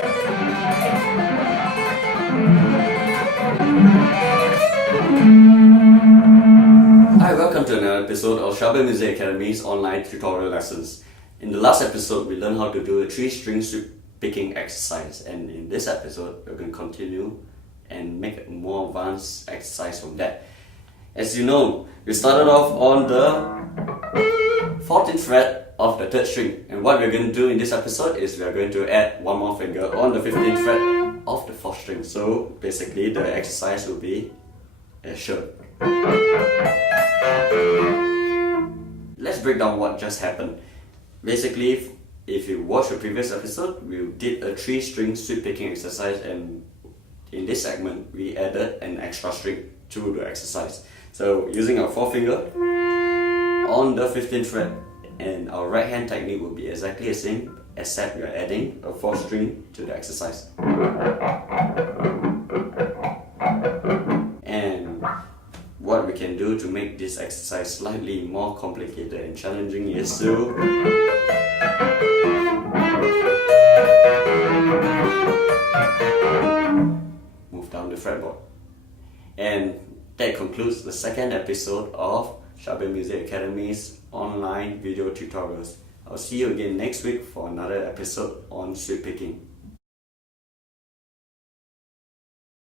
Hi, welcome to another episode of Shabelle Music Academy's online tutorial lessons. In the last episode, we learned how to do a 3-string sweep picking exercise, and in this episode, we're going to continue and make a more advanced exercise from that. As you know, we started off on the 14th fret of the 3rd string, and what we're going to do in this episode is we're going to add one more finger on the 15th fret of the 4th string. So basically, the exercise will be as shown. Let's break down what just happened. Basically, if you watch the previous episode, we did a 3-string sweep picking exercise, and in this segment, we added an extra string to the exercise. So using our forefinger on the 15th fret, and our right hand technique will be exactly the same, except we are adding a 4th string to the exercise. And what we can do to make this exercise slightly more complicated and challenging is to move down the fretboard. And that concludes the second episode of Shabelle Music Academy's online video tutorials. I'll see you again next week for another episode on sweep picking.